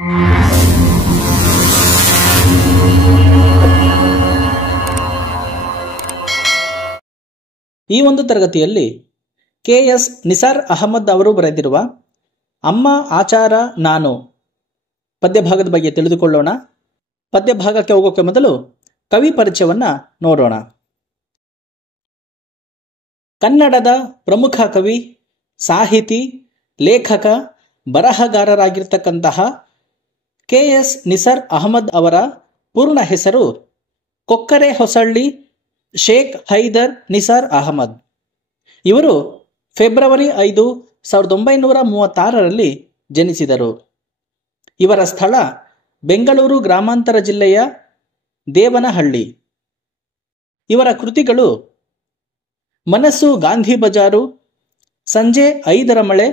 ಈ ಒಂದು ತರಗತಿಯಲ್ಲಿ ಕೆ.ಎಸ್. ನಿಸಾರ್ ಅಹಮದ್ ಅವರು ಬರೆದಿರುವ ಅಮ್ಮ ಆಚಾರ ನಾನು ಪದ್ಯಭಾಗದ ಬಗ್ಗೆ ತಿಳಿದುಕೊಳ್ಳೋಣ. ಪದ್ಯಭಾಗಕ್ಕೆ ಹೋಗೋಕೆ ಮೊದಲು ಕವಿ ಪರಿಚಯವನ್ನು ನೋಡೋಣ. ಕನ್ನಡದ ಪ್ರಮುಖ ಕವಿ, ಸಾಹಿತಿ, ಲೇಖಕ, ಬರಹಗಾರರಾಗಿರ್ತಕ್ಕಂತಹ ಕೆ.ಎಸ್. ನಿಸಾರ್ ಅಹಮದ್ ಅವರ ಪೂರ್ಣ ಹೆಸರು ಕೊಕ್ಕರೆ ಹೊಸಳ್ಳಿ ಶೇಖ್ ಹೈದರ್ ನಿಸಾರ್ ಅಹಮದ್. ಇವರು ಫೆಬ್ರವರಿ 5, 1936ರಲ್ಲಿ ಜನಿಸಿದರು. ಇವರ ಸ್ಥಳ ಬೆಂಗಳೂರು ಗ್ರಾಮಾಂತರ ಜಿಲ್ಲೆಯ ದೇವನಹಳ್ಳಿ. ಇವರ ಕೃತಿಗಳು ಮನಸ್ಸು ಗಾಂಧಿ ಬಜಾರು, ಸಂಜೆ 5ರ ಮಳೆ,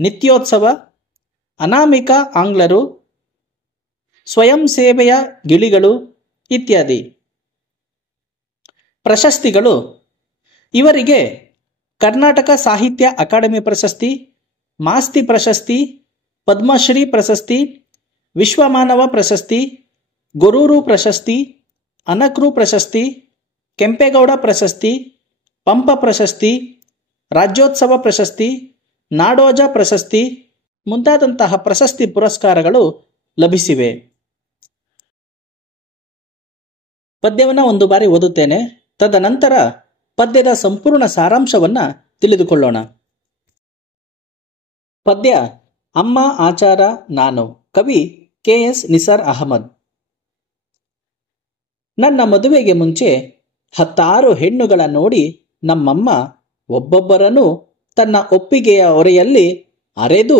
ನಿತ್ಯೋತ್ಸವ, ಅನಾಮಿಕ ಆಂಗ್ಲರು, ಸ್ವಯಂ ಸೇವೆಯ ಗಿಳಿಗಳು ಇತ್ಯಾದಿ. ಪ್ರಶಸ್ತಿಗಳು: ಇವರಿಗೆ ಕರ್ನಾಟಕ ಸಾಹಿತ್ಯ ಅಕಾಡೆಮಿ ಪ್ರಶಸ್ತಿ, ಮಾಸ್ತಿ ಪ್ರಶಸ್ತಿ, ಪದ್ಮಶ್ರೀ ಪ್ರಶಸ್ತಿ, ವಿಶ್ವಮಾನವ ಪ್ರಶಸ್ತಿ, ಗೊರೂರು ಪ್ರಶಸ್ತಿ, ಅನಕ್ರು ಪ್ರಶಸ್ತಿ, ಕೆಂಪೇಗೌಡ ಪ್ರಶಸ್ತಿ, ಪಂಪ ಪ್ರಶಸ್ತಿ, ರಾಜ್ಯೋತ್ಸವ ಪ್ರಶಸ್ತಿ, ನಾಡೋಜ ಪ್ರಶಸ್ತಿ ಮುಂತಾದಂತಹ ಪ್ರಶಸ್ತಿ ಪುರಸ್ಕಾರಗಳು ಲಭಿಸಿವೆ. ಪದ್ಯವನ್ನು ಒಂದು ಬಾರಿ ಓದುತ್ತೇನೆ. ತದನಂತರ ಪದ್ಯದ ಸಂಪೂರ್ಣ ಸಾರಾಂಶವನ್ನು ತಿಳಿದುಕೊಳ್ಳೋಣ. ಪದ್ಯ ಅಮ್ಮ ಆಚಾರ ನಾನು. ಕವಿ ಕೆ.ಎಸ್. ನಿಸಾರ್ ಅಹಮದ್. ನನ್ನ ಮದುವೆಗೆ ಮುಂಚೆ 16 ಹೆಣ್ಣುಗಳ ನೋಡಿ ನಮ್ಮಮ್ಮ ಒಬ್ಬೊಬ್ಬರನ್ನು ತನ್ನ ಒಪ್ಪಿಗೆಯ ಹೊರೆಯಲ್ಲಿ ಅರೆದು,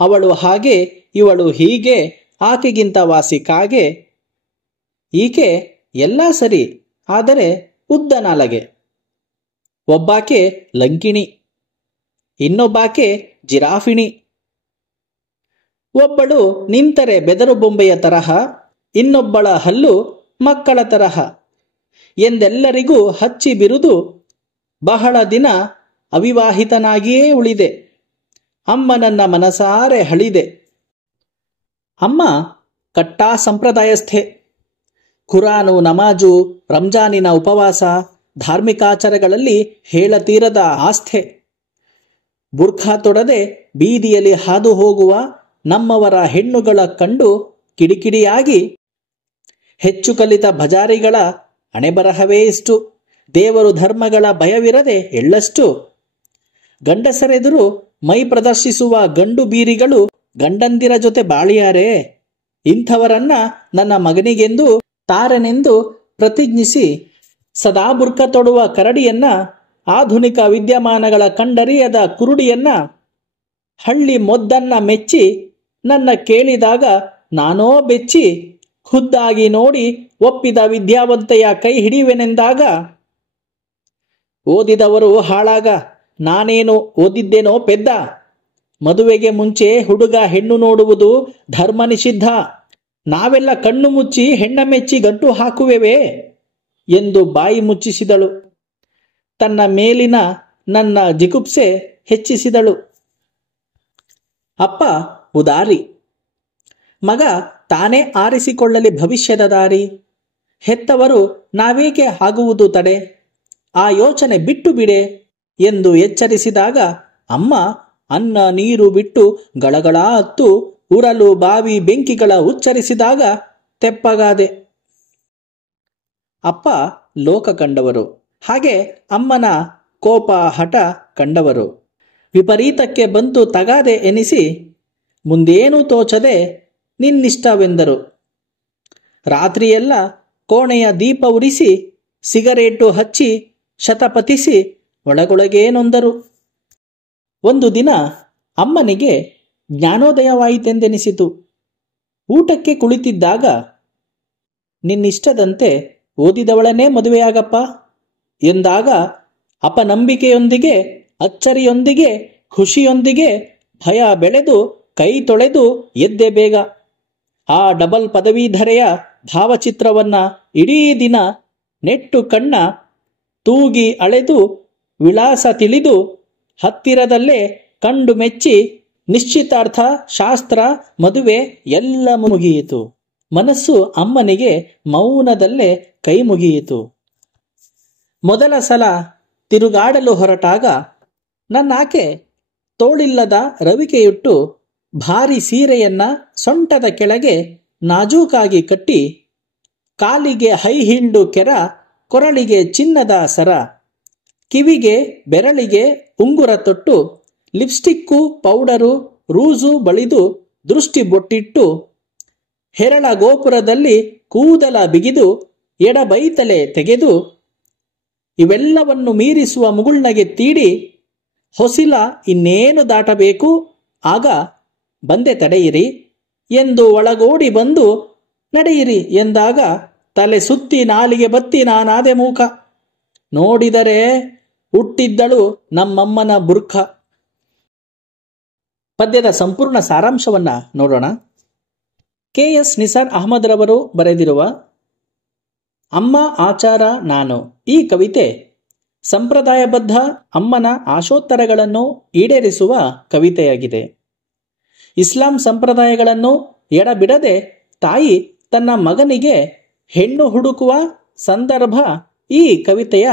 ಅವಳು ಹಾಗೆ ಇವಳು ಹೀಗೆ, ಆಕೆಗಿಂತ ವಾಸಿ ಕಾಗೆ, ಈಕೆ ಎಲ್ಲ ಸರಿ ಆದರೆ ಉದ್ದ ನಾಲಗೆ, ಒಬ್ಬಾಕೆ ಲಂಕಿಣಿ, ಇನ್ನೊಬ್ಬಾಕೆ ಜಿರಾಫಿಣಿ, ಒಬ್ಬಳು ನಿಂತರೆ ಬೆದರು ಬೊಂಬೆಯ ತರಹ, ಇನ್ನೊಬ್ಬಳ ಹಲ್ಲು ಮಕ್ಕಳ ತರಹ ಎಂದೆಲ್ಲರಿಗೂ ಹಚ್ಚಿ ಬಿರುದು ಬಹಳ ದಿನ ಅವಿವಾಹಿತನಾಗಿಯೇ ಉಳಿದೆ. ಅಮ್ಮ ನನ್ನ ಮನಸಾರೆ ಹಳಿದೆ. ಅಮ್ಮ ಕಟ್ಟಾ ಸಂಪ್ರದಾಯಸ್ಥೆ. ಕುರಾನು, ನಮಾಜು, ರಂಜಾನಿನ ಉಪವಾಸ, ಧಾರ್ಮಿಕಾಚಾರಗಳಲ್ಲಿ ಹೇಳತೀರದ ಆಸ್ಥೆ. ಬುರ್ಖಾ ತೊಡದೆ ಬೀದಿಯಲ್ಲಿ ಹಾದು ಹೋಗುವ ನಮ್ಮವರ ಹೆಣ್ಣುಗಳ ಕಂಡು ಕಿಡಿಕಿಡಿಯಾಗಿ, ಹೆಚ್ಚು ಕಲಿತ ಬಜಾರಿಗಳ ಹಣೆಬರಹವೇ ಇಷ್ಟು, ದೇವರು ಧರ್ಮಗಳ ಭಯವಿರದೆ ಎಳ್ಳಷ್ಟು. ಗಂಡಸರೆದುರು ಮೈ ಪ್ರದರ್ಶಿಸುವ ಗಂಡು ಬೀರಿಗಳು ಗಂಡಂದಿರ ಜೊತೆ ಬಾಳಿಯಾರೆ. ಇಂಥವರನ್ನ ನನ್ನ ಮಗನಿಗೆಂದು ತಾರೆನೆಂದು ಪ್ರತಿಜ್ಞಿಸಿ ಸದಾ ಬುರ್ಕ ತೊಡುವ ಕರಡಿಯನ್ನ, ಆಧುನಿಕ ವಿದ್ಯಮಾನಗಳ ಕಂಡರಿಯದ ಕುರುಡಿಯನ್ನ, ಹಳ್ಳಿ ಮೊದ್ದನ್ನ ಮೆಚ್ಚಿ ನನ್ನ ಕೇಳಿದಾಗ ನಾನೋ ಬೆಚ್ಚಿ, ಖುದ್ದಾಗಿ ನೋಡಿ ಒಪ್ಪಿದ ವಿದ್ಯಾವಂತೆಯ ಕೈ ಹಿಡಿಯುವೆನೆಂದಾಗ, ಓದಿದವರು ಹಾಳಾಗ ನಾನೇನು ಓದಿದ್ದೇನೋ ಪೆದ್ದ, ಮದುವೆಗೆ ಮುಂಚೆ ಹುಡುಗ ಹೆಣ್ಣು ನೋಡುವುದು ಧರ್ಮ ನಿಷಿದ್ಧ, ನಾವೆಲ್ಲ ಕಣ್ಣು ಮುಚ್ಚಿ ಹೆಣ್ಣ ಮೆಚ್ಚಿ ಗಂಟು ಹಾಕುವೆವೇ ಎಂದು ಬಾಯಿ ಮುಚ್ಚಿಸಿದಳು. ತನ್ನ ಮೇಲಿನ ನನ್ನ ಜಿಗುಪ್ಸೆ ಹೆಚ್ಚಿಸಿದಳು. ಅಪ್ಪ ಉದಾರಿ. ಮಗ ತಾನೇ ಆರಿಸಿಕೊಳ್ಳಲಿ ಭವಿಷ್ಯದ ದಾರಿ. ಹೆತ್ತವರು ನಾವೇಕೆ ಆಗುವುದು ತಡೆ, ಆ ಯೋಚನೆ ಬಿಟ್ಟು ಬಿಡೆ ಎಂದು ಎಚ್ಚರಿಸಿದಾಗ, ಅಮ್ಮ ಅನ್ನ ನೀರು ಬಿಟ್ಟು ಗಳಗಳ ಹತ್ತು ಉರಲು ಬಾವಿ ಬೆಂಕಿಗಳ ಉಚ್ಚರಿಸಿದಾಗ ತೆಪ್ಪಗಾದೆ. ಅಪ್ಪ ಲೋಕ ಕಂಡವರು, ಹಾಗೆ ಅಮ್ಮನ ಕೋಪ ಹಠ ಕಂಡವರು. ವಿಪರೀತಕ್ಕೆ ಬಂತು ತಗಾದೆ ಎನಿಸಿ, ಮುಂದೇನೂ ತೋಚದೆ ನಿನ್ನಿಷ್ಟವೆಂದರು. ರಾತ್ರಿಯೆಲ್ಲ ಕೋಣೆಯ ದೀಪ ಉರಿಸಿ, ಸಿಗರೇಟು ಹಚ್ಚಿ ಶತಪಥಿಸಿ ಒಳಗೊಳಗೇ ನೊಂದರು. ಒಂದು ದಿನ ಅಮ್ಮನಿಗೆ ಜ್ಞಾನೋದಯವಾಯಿತೆಂದೆನಿಸಿತು. ಊಟಕ್ಕೆ ಕುಳಿತಿದ್ದಾಗ, ನಿನ್ನಿಷ್ಟದಂತೆ ಓದಿದವಳನ್ನೇ ಮದುವೆಯಾಗಪ್ಪ ಎಂದಾಗ, ಅಪನಂಬಿಕೆಯೊಂದಿಗೆ, ಅಚ್ಚರಿಯೊಂದಿಗೆ, ಖುಷಿಯೊಂದಿಗೆ ಭಯ ಬೆಳೆದು ಕೈ ತೊಳೆದು ಎದ್ದೆ ಬೇಗ. ಆ ಡಬಲ್ ಪದವೀಧರೆಯ ಭಾವಚಿತ್ರವನ್ನ ಇಡೀ ದಿನ ನೆಟ್ಟು ಕಣ್ಣ ತೂಗಿ ಅಳೆದು ವಿಳಾಸ ತಿಳಿದು ಹತ್ತಿರದಲ್ಲೇ ಕಂಡು ಮೆಚ್ಚಿ ನಿಶ್ಚಿತಾರ್ಥ, ಶಾಸ್ತ್ರ, ಮದುವೆ ಎಲ್ಲ ಮುಗಿಯಿತು. ಮನಸ್ಸು ಅಮ್ಮನಿಗೆ ಮೌನದಲ್ಲೇ ಕೈ ಮುಗಿಯಿತು. ಮೊದಲ ಸಲ ತಿರುಗಾಡಲು ಹೊರಟಾಗ ನನ್ನಾಕೆ ತೋಳಿಲ್ಲದ ರವಿಕೆಯುಟ್ಟು ಭಾರಿ ಸೀರೆಯನ್ನ ಸೊಂಟದ ಕೆಳಗೆ ನಾಜೂಕಾಗಿ ಕಟ್ಟಿ, ಕಾಲಿಗೆ ಹೈಹಿಲ್ಡು ಕೆರ, ಕೊರಳಿಗೆ ಚಿನ್ನದ ಸರ, ಕಿವಿಗೆ ಬೆರಳಿಗೆ ಉಂಗುರ ತೊಟ್ಟು, ಲಿಪ್ಸ್ಟಿಕ್ಕು, ಪೌಡರು, ರೂಜು ಬಳಿದು, ದೃಷ್ಟಿ ಬೊಟ್ಟಿಟ್ಟು, ಹೆರಳ ಗೋಪುರದಲ್ಲಿ ಕೂದಲ ಬಿಗಿದು, ಎಡಬೈತಲೆ ತೆಗೆದು, ಇವೆಲ್ಲವನ್ನು ಮೀರಿಸುವ ಮುಗುಳ್ನಗೆ ತೀಡಿ, ಹೊಸಿಲ ಇನ್ನೇನು ದಾಟಬೇಕು, ಆಗ ಬಂದೆ ತಡೆಯಿರಿ ಎಂದು ಒಳಗೋಡಿ ಬಂದು ನಡೆಯಿರಿ ಎಂದಾಗ ತಲೆ ಸುತ್ತಿ ನಾಲಿಗೆ ಬತ್ತಿ ನಾನಾದೆ ಮೂಕ. ನೋಡಿದರೆ ಹುಟ್ಟಿದ್ದಳು ನಮ್ಮಮ್ಮನ ಬುರ್ಖ. ಪದ್ಯದ ಸಂಪೂರ್ಣ ಸಾರಾಂಶವನ್ನ ನೋಡೋಣ. KS ನಿಸಾರ್ ಅಹಮದ್ ರವರು ಬರೆದಿರುವ ಅಮ್ಮ ಆಚಾರ ನಾನು ಈ ಕವಿತೆ ಸಂಪ್ರದಾಯಬದ್ಧ ಅಮ್ಮನ ಆಶೋತ್ತರಗಳನ್ನು ಈಡೇರಿಸುವ ಕವಿತೆಯಾಗಿದೆ. ಇಸ್ಲಾಂ ಸಂಪ್ರದಾಯಗಳನ್ನು ಎಡಬಿಡದೆ ತಾಯಿ ತನ್ನ ಮಗನಿಗೆ ಹೆಣ್ಣು ಹುಡುಕುವ ಸಂದರ್ಭ ಈ ಕವಿತೆಯ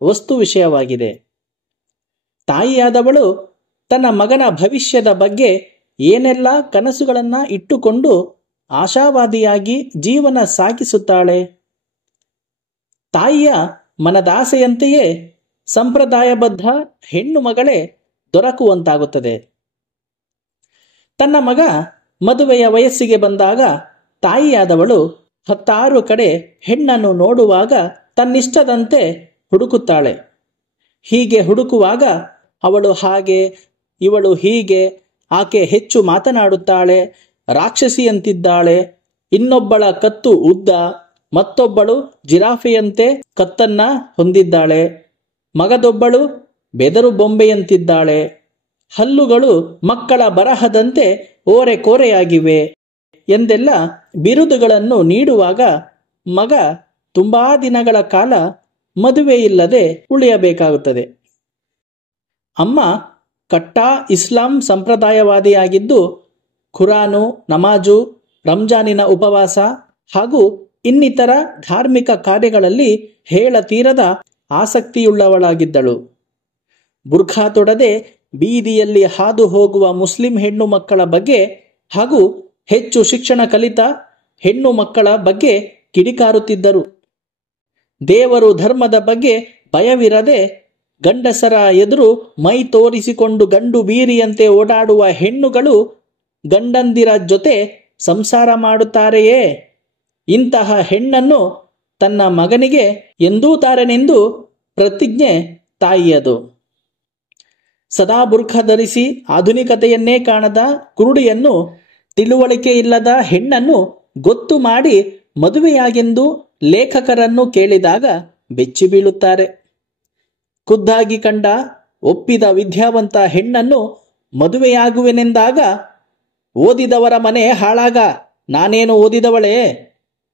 ವಸ್ತು ವಿಷಯವಾಗಿದೆ. ತಾಯಿಯಾದವಳು ತನ್ನ ಮಗನ ಭವಿಷ್ಯದ ಬಗ್ಗೆ ಏನೆಲ್ಲ ಕನಸುಗಳನ್ನ ಇಟ್ಟುಕೊಂಡು ಆಶಾವಾದಿಯಾಗಿ ಜೀವನ ಸಾಗಿಸುತ್ತಾಳೆ. ತಾಯಿಯ ಮನದಾಸೆಯಂತೆಯೇ ಸಂಪ್ರದಾಯಬದ್ಧ ಹೆಣ್ಣು ಮಗಳೇ ದೊರಕುವಂತಾಗುತ್ತದೆ. ತನ್ನ ಮಗ ಮದುವೆಯ ವಯಸ್ಸಿಗೆ ಬಂದಾಗ ತಾಯಿಯಾದವಳು 10 ಕಡೆ ಹೆಣ್ಣನ್ನು ನೋಡುವಾಗ ತನ್ನಿಷ್ಟದಂತೆ ಹುಡುಕುತ್ತಾಳೆ. ಹೀಗೆ ಹುಡುಕುವಾಗ ಅವಳು ಹಾಗೆ, ಇವಳು ಹೀಗೆ, ಆಕೆ ಹೆಚ್ಚು ಮಾತನಾಡುತ್ತಾಳೆ, ರಾಕ್ಷಸಿಯಂತಿದ್ದಾಳೆ, ಇನ್ನೊಬ್ಬಳ ಕತ್ತು ಉದ್ದ, ಮತ್ತೊಬ್ಬಳು ಜಿರಾಫೆಯಂತೆ ಕತ್ತನ್ನ ಹೊಂದಿದ್ದಾಳೆ, ಮಗದೊಬ್ಬಳು ಬೆದರು ಬೊಂಬೆಯಂತಿದ್ದಾಳೆ, ಹಲ್ಲುಗಳು ಮಕ್ಕಳ ಬರಹದಂತೆ ಓರೆ ಕೋರೆಯಾಗಿವೆ ಎಂದೆಲ್ಲ ಬಿರುದುಗಳನ್ನು ನೀಡುವಾಗ ಮಗ ತುಂಬಾ ದಿನಗಳ ಕಾಲ ಮದುವೆಯಿಲ್ಲದೆ ಉಳಿಯಬೇಕಾಗುತ್ತದೆ. ಅಮ್ಮ ಕಟ್ಟಾ ಇಸ್ಲಾಂ ಸಂಪ್ರದಾಯವಾದಿಯಾಗಿದ್ದು ಖುರಾನು, ನಮಾಜು, ರಂಜಾನಿನ ಉಪವಾಸ ಹಾಗೂ ಇನ್ನಿತರ ಧಾರ್ಮಿಕ ಕಾರ್ಯಗಳಲ್ಲಿ ಹೇಳತೀರದ ಆಸಕ್ತಿಯುಳ್ಳವಳಾಗಿದ್ದಳು. ಬುರ್ಖಾ ತೊಡದೆ ಬೀದಿಯಲ್ಲಿ ಹಾದು ಹೋಗುವ ಮುಸ್ಲಿಂ ಹೆಣ್ಣು ಮಕ್ಕಳ ಬಗ್ಗೆ ಹಾಗೂ ಹೆಚ್ಚು ಶಿಕ್ಷಣ ಕಲಿತ ಹೆಣ್ಣು ಮಕ್ಕಳ ಬಗ್ಗೆ ಕಿಡಿಕಾರುತ್ತಿದ್ದರು. ದೇವರು ಧರ್ಮದ ಬಗ್ಗೆ ಭಯವಿರದೆ ಗಂಡಸರ ಎದುರು ಮೈ ತೋರಿಸಿಕೊಂಡು ಗಂಡು ಬೀರಿಯಂತೆ ಓಡಾಡುವ ಹೆಣ್ಣುಗಳು ಗಂಡಂದಿರ ಜೊತೆ ಸಂಸಾರ ಮಾಡುತ್ತಾರೆಯೇ? ಇಂತಹ ಹೆಣ್ಣನ್ನು ತನ್ನ ಮಗನಿಗೆ ಎಂದೂ ತಾರೆನೆಂದು ಪ್ರತಿಜ್ಞೆ ತಾಯಿಯದು. ಸದಾ ಬುರ್ಖ ಧರಿಸಿ ಆಧುನಿಕತೆಯನ್ನೇ ಕಾಣದ ಕುರುಡಿಯನ್ನು, ತಿಳುವಳಿಕೆ ಇಲ್ಲದ ಹೆಣ್ಣನ್ನು ಗೊತ್ತು ಮಾಡಿ ಮದುವೆಯಾಗೆಂದು ಲೇಖಕರನ್ನು ಕೇಳಿದಾಗ ಬೆಚ್ಚಿ ಬೀಳುತ್ತಾರೆ. ಖುದ್ದಾಗಿ ಕಂಡ ಒಪ್ಪಿದ ವಿದ್ಯಾವಂತ ಹೆಣ್ಣನ್ನು ಮದುವೆಯಾಗುವೆನೆಂದಾಗ ಓದಿದವರ ಮನೆ ಹಾಳಾಗ, ನಾನೇನು ಓದಿದವಳೇ?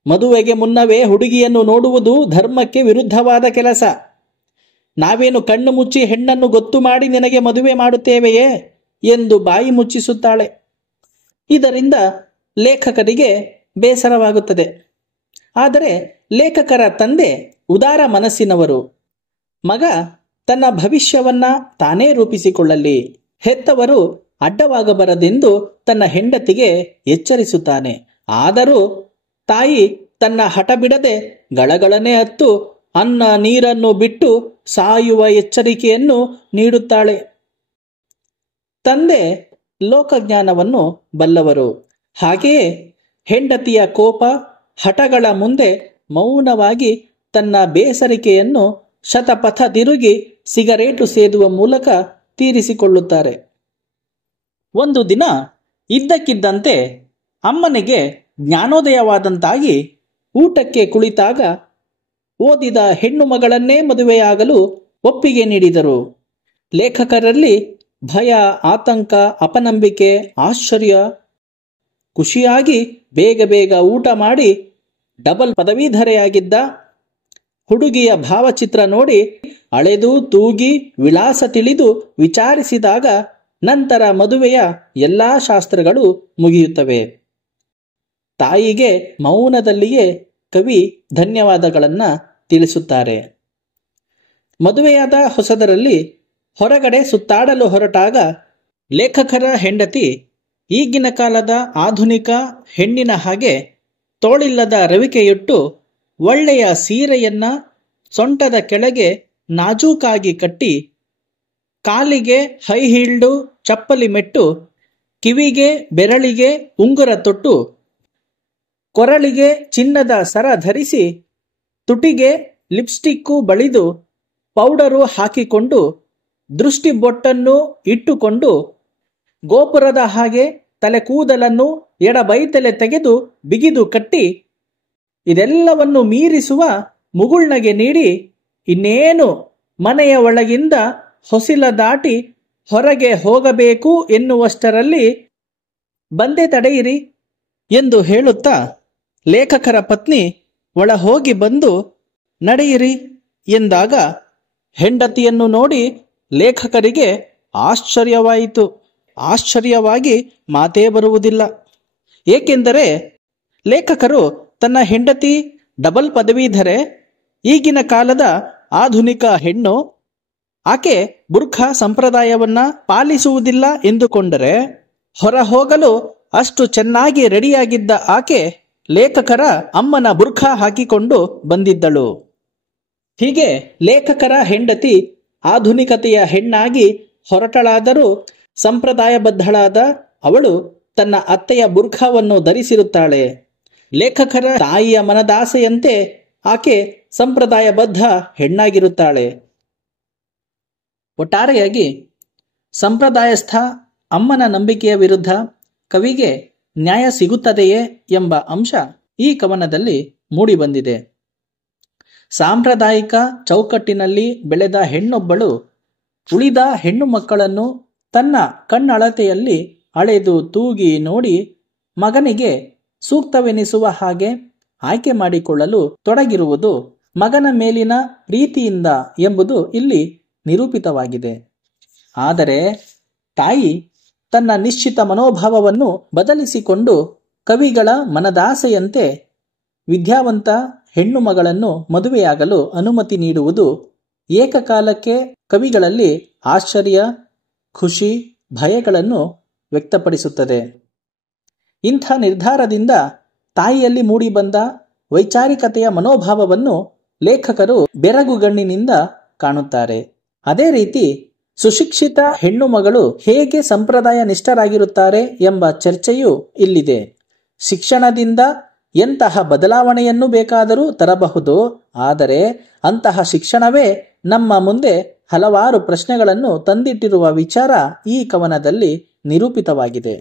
ಮದುವೆಗೆ ಮುನ್ನವೇ ಹುಡುಗಿಯನ್ನು ನೋಡುವುದು ಧರ್ಮಕ್ಕೆ ವಿರುದ್ಧವಾದ ಕೆಲಸ. ನಾವೇನು ಕಣ್ಣು ಮುಚ್ಚಿ ಹೆಣ್ಣನ್ನು ಗೊತ್ತು ಮಾಡಿ ನಿನಗೆ ಮದುವೆ ಮಾಡುತ್ತೇವೆಯೇ ಎಂದು ಬಾಯಿ ಮುಚ್ಚಿಸುತ್ತಾಳೆ. ಇದರಿಂದ ಲೇಖಕರಿಗೆ ಬೇಸರವಾಗುತ್ತದೆ. ಆದರೆ ಲೇಖಕರ ತಂದೆ ಉದಾರ ಮನಸ್ಸಿನವರು. ಮಗ ತನ್ನ ಭವಿಷ್ಯವನ್ನ ತಾನೇ ರೂಪಿಸಿಕೊಳ್ಳಲಿ, ಹೆತ್ತವರು ಅಡ್ಡವಾಗಬಾರದೆಂದು ತನ್ನ ಹೆಂಡತಿಗೆ ಎಚ್ಚರಿಸುತ್ತಾನೆ. ಆದರೂ ತಾಯಿ ತನ್ನ ಹಠ ಬಿಡದೆ ಗಳಗಳನೆ ಹತ್ತು ಅನ್ನ ನೀರನ್ನು ಬಿಟ್ಟು ಸಾಯುವ ಎಚ್ಚರಿಕೆಯನ್ನು ನೀಡುತ್ತಾಳೆ. ತಂದೆ ಲೋಕಜ್ಞಾನವನ್ನು ಬಲ್ಲವರು. ಹಾಗೆಯೇ ಹೆಂಡತಿಯ ಕೋಪ ಹಠಗಳ ಮುಂದೆ ಮೌನವಾಗಿ ತನ್ನ ಬೇಸರಿಕೆಯನ್ನು ಶತಪಥ ತಿರುಗಿ ಸಿಗರೇಟು ಸೇದುವ ಮೂಲಕ ತೀರಿಸಿಕೊಳ್ಳುತ್ತಾರೆ. ಒಂದು ದಿನ ಇದ್ದಕ್ಕಿದ್ದಂತೆ ಅಮ್ಮನಿಗೆ ಜ್ಞಾನೋದಯವಾದಂತಾಗಿ ಊಟಕ್ಕೆ ಕುಳಿತಾಗ ಓದಿದ ಹೆಣ್ಣು ಮಗಳನ್ನೇ ಮದುವೆಯಾಗಲು ಒಪ್ಪಿಗೆ ನೀಡಿದರು. ಲೇಖಕರಲ್ಲಿ ಭಯ, ಆತಂಕ, ಅಪನಂಬಿಕೆ, ಆಶ್ಚರ್ಯ, ಖುಷಿಯಾಗಿ ಬೇಗ ಬೇಗ ಊಟ ಮಾಡಿ ಡಬಲ್ ಪದವೀಧರೆಯಾಗಿದ್ದ ಹುಡುಗಿಯ ಭಾವಚಿತ್ರ ನೋಡಿ ಅಳೆದು ತೂಗಿ ವಿಳಾಸ ತಿಳಿದು ವಿಚಾರಿಸಿದಾಗ ನಂತರ ಮದುವೆಯ ಎಲ್ಲ ಶಾಸ್ತ್ರಗಳು ಮುಗಿಯುತ್ತವೆ. ತಾಯಿಗೆ ಮೌನದಲ್ಲಿಯೇ ಕವಿ ಧನ್ಯವಾದಗಳನ್ನು ತಿಳಿಸುತ್ತಾರೆ. ಮದುವೆಯಾದ ಹೊಸದರಲ್ಲಿ ಹೊರಗಡೆ ಸುತ್ತಾಡಲು ಹೊರಟಾಗ ಲೇಖಕರ ಹೆಂಡತಿ ಈಗಿನ ಕಾಲದ ಆಧುನಿಕ ಹೆಣ್ಣಿನ ಹಾಗೆ ತೋಳಿಲ್ಲದ ರವಿಕೆಯುಟ್ಟು ಒಳ್ಳೆಯ ಸೀರೆಯನ್ನ ಸೊಂಟದ ಕೆಳಗೆ ನಾಜೂಕಾಗಿ ಕಟ್ಟಿ, ಕಾಲಿಗೆ ಹೈ ಹೀಲ್ಡು ಚಪ್ಪಲಿ ಮೆಟ್ಟು, ಕಿವಿಗೆ ಬೆರಳಿಗೆ ಉಂಗುರ ತೊಟ್ಟು, ಕೊರಳಿಗೆ ಚಿನ್ನದ ಸರ ಧರಿಸಿ, ತುಟಿಗೆ ಲಿಪ್ಸ್ಟಿಕ್ಕು ಬಳಿದು, ಪೌಡರು ಹಾಕಿಕೊಂಡು, ದೃಷ್ಟಿ ಬೊಟ್ಟನ್ನು ಇಟ್ಟುಕೊಂಡು, ಗೋಪುರದ ಹಾಗೆ ತಲೆ ಕೂದಲನ್ನು ಎಡಬೈತಲೆ ತೆಗೆದು ಬಿಗಿದು ಕಟ್ಟಿ, ಇದೆಲ್ಲವನ್ನು ಮೀರಿಸುವ ಮುಗುಳ್ನಗೆ ನೀಡಿ, ಇನ್ನೇನು ಮನೆಯ ಒಳಗಿಂದ ಹೊಸಿಲ ದಾಟಿ ಹೊರಗೆ ಹೋಗಬೇಕು ಎನ್ನುವಷ್ಟರಲ್ಲಿ ಬಂದೆ ತಡೆಯಿರಿ ಎಂದು ಹೇಳುತ್ತಾ ಲೇಖಕರ ಪತ್ನಿ ಒಳ ಹೋಗಿ ಬಂದು ನಡೆಯಿರಿ ಎಂದಾಗ ಹೆಂಡತಿಯನ್ನು ನೋಡಿ ಲೇಖಕರಿಗೆ ಆಶ್ಚರ್ಯವಾಯಿತು. ಆಶ್ಚರ್ಯವಾಗಿ ಮಾತೇ ಬರುವುದಿಲ್ಲ. ಏಕೆಂದರೆ ಲೇಖಕರು ತನ್ನ ಹೆಂಡತಿ ಡಬಲ್ ಪದವೀಧರೆ, ಈಗಿನ ಕಾಲದ ಆಧುನಿಕ ಹೆಣ್ಣು, ಆಕೆ ಬುರ್ಖಾ ಸಂಪ್ರದಾಯವನ್ನ ಪಾಲಿಸುವುದಿಲ್ಲ ಎಂದುಕೊಂಡರೆ, ಹೊರ ಹೋಗಲು ಅಷ್ಟು ಚೆನ್ನಾಗಿ ರೆಡಿಯಾಗಿದ್ದ ಆಕೆ ಲೇಖಕರ ಅಮ್ಮನ ಬುರ್ಖಾ ಹಾಕಿಕೊಂಡು ಬಂದಿದ್ದಳು. ಹೀಗೆ ಲೇಖಕರ ಹೆಂಡತಿ ಆಧುನಿಕತೆಯ ಹೆಣ್ಣಾಗಿ ಹೊರಟಳಾದರೂ ಸಂಪ್ರದಾಯಬದ್ಧಳಾದ ಅವಳು ತನ್ನ ಅತ್ತೆಯ ಬುರ್ಖಾವನ್ನು ಧರಿಸಿರುತ್ತಾಳೆ. ಲೇಖಕರ ತಾಯಿಯ ಮನದಾಸೆಯಂತೆ ಆಕೆ ಸಂಪ್ರದಾಯಬದ್ಧ ಹೆಣ್ಣಾಗಿರುತ್ತಾಳೆ. ಒಟ್ಟಾರೆಯಾಗಿ ಸಂಪ್ರದಾಯಸ್ಥ ಅಮ್ಮನ ನಂಬಿಕೆಯ ವಿರುದ್ಧ ಕವಿಗೆ ನ್ಯಾಯ ಸಿಗುತ್ತದೆಯೇ ಎಂಬ ಅಂಶ ಈ ಕವನದಲ್ಲಿ ಮೂಡಿಬಂದಿದೆ. ಸಾಂಪ್ರದಾಯಿಕ ಚೌಕಟ್ಟಿನಲ್ಲಿ ಬೆಳೆದ ಹೆಣ್ಣೊಬ್ಬಳು ಉಳಿದ ಹೆಣ್ಣು ಮಕ್ಕಳನ್ನು ತನ್ನ ಕಣ್ಣಳತೆಯಲ್ಲಿ ಅಳೆದು ತೂಗಿ ನೋಡಿ ಮಗನಿಗೆ ಸೂಕ್ತವೆನಿಸುವ ಹಾಗೆ ಆಯ್ಕೆ ಮಾಡಿಕೊಳ್ಳಲು ತೊಡಗಿರುವುದು ಮಗನ ಮೇಲಿನ ಪ್ರೀತಿಯಿಂದ ಎಂಬುದು ಇಲ್ಲಿ ನಿರೂಪಿತವಾಗಿದೆ. ಆದರೆ ತಾಯಿ ತನ್ನ ನಿಶ್ಚಿತ ಮನೋಭಾವವನ್ನು ಬದಲಿಸಿಕೊಂಡು ಕವಿಗಳ ಮನದಾಸೆಯಂತೆ ವಿದ್ಯಾವಂತ ಹೆಣ್ಣು ಮಗಳನ್ನು ಮದುವೆಯಾಗಲು ಅನುಮತಿ ನೀಡುವುದು ಏಕಕಾಲಕ್ಕೆ ಕವಿಗಳಲ್ಲಿ ಆಶ್ಚರ್ಯ, ಖುಷಿ, ಭಯಗಳನ್ನು ವ್ಯಕ್ತಪಡಿಸುತ್ತದೆ. ಇಂಥ ನಿರ್ಧಾರದಿಂದ ತಾಯಿಯಲ್ಲಿ ಮೂಡಿಬಂದ ವೈಚಾರಿಕತೆಯ ಮನೋಭಾವವನ್ನು ಲೇಖಕರು ಬೆರಗುಗಣ್ಣಿನಿಂದ ಕಾಣುತ್ತಾರೆ. ಅದೇ ರೀತಿ ಸುಶಿಕ್ಷಿತ ಹೆಣ್ಣು ಮಗಳು ಹೇಗೆ ಸಂಪ್ರದಾಯ ನಿಷ್ಠರಾಗಿರುತ್ತಾರೆ ಎಂಬ ಚರ್ಚೆಯೂ ಇಲ್ಲಿದೆ. ಶಿಕ್ಷಣದಿಂದ ಎಂತಹ ಬದಲಾವಣೆಯನ್ನು ಬೇಕಾದರೂ ತರಬಹುದು. ಆದರೆ ಅಂತಹ ಶಿಕ್ಷಣವೇ ನಮ್ಮ ಮುಂದೆ ಹಲವಾರು ಪ್ರಶ್ನೆಗಳನ್ನು ತಂದಿಟ್ಟಿರುವ ವಿಚಾರ ಈ ಕವನದಲ್ಲಿ ನಿರೂಪಿತವಾಗಿದೆ.